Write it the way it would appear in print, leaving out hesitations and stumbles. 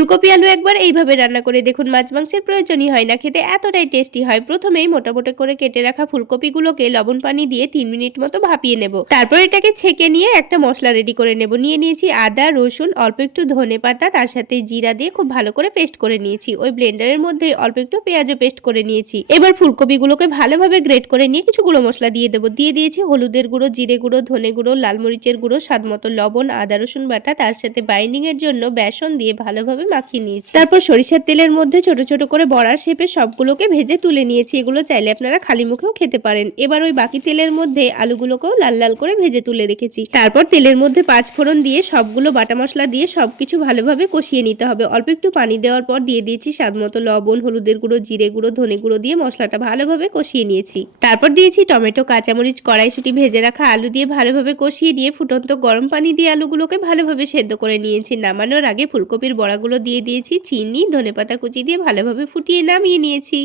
ফুলকপি আলু একবার এইভাবে রান্না করে দেখুন, মাছ মাংসের প্রয়োজনই হয় না, খেতে এতটাই টেস্টি হয়। প্রথমেই মোটামোটা করে কেটে রাখা ফুলকপিগুলোকে লবণ পানি দিয়ে 3 মিনিট মতো ভাপিয়ে নেব। তারপর এটাকে ছেঁকে নিয়ে একটা মশলা রেডি করে নেব। নিয়ে নিয়েছি আদা, রসুন, অল্প একটু ধনেপাতা, তার সাথে জিরা দিয়ে খুব ভালো করে পেস্ট করে নিয়েছি। ওই ব্লেন্ডারের মধ্যে অল্প একটু পেঁয়াজও পেস্ট করে নিয়েছি। এবার ফুলকপিগুলোকে ভালোভাবে গ্রেট করে নিয়ে কিছু গুঁড়ো মশলা দিয়ে দেবো। দিয়ে দিয়েছি হলুদের গুঁড়ো, জিরে গুঁড়ো, ধনে গুঁড়ো, লাল মরিচের গুঁড়ো, স্বাদ মতো লবণ, আদা রসুন বাটা, তার সাথে বাইন্ডিং এর জন্য বেসন দিয়ে ভালোভাবে মাখিয়ে নিয়েছি। তারপর সরিষার তেলের মধ্যে ছোট ছোট করে বড়ার শেপে সবগুলোকে ভেজে তুলে নিয়েছি। এগুলো চাইলে আপনারা খালি মুখেও খেতে পারেন। এবার ওই বাকি তেলের মধ্যে আলুগুলোকেও লাল লাল করে ভেজে তুলে রেখেছি। তারপর তেলের মধ্যে 5 ফোড়ন দিয়ে সবগুলো বাটা মশলা দিয়ে সবকিছু ভালোভাবে কষিয়ে নিতে হবে। অল্প একটু পানি দেওয়ার পর দিয়ে দিয়েছি স্বাদ মতো লবণ, হলুদের গুঁড়ো, জিরে গুঁড়ো, ধনে গুঁড়ো দিয়ে মশলাটা ভালোভাবে কষিয়ে নিয়েছি। তারপর দিয়েছি টমেটো, কাঁচামরিচ, কড়াইশুঁটি, ভেজে রাখা আলু দিয়ে ভালোভাবে কষিয়ে নিয়ে ফুটন্ত গরম পানি দিয়ে আলুগুলোকে ভালোভাবে সেদ্ধ করে নিয়েছি। নামানোর আগে ফুলকপির বড়াগুলো দিয়ে দিয়েছি, চিনি, ধনেপাতা কুচি দিয়ে ভালোভাবে ফুটিয়ে নামিয়ে নিয়েছি।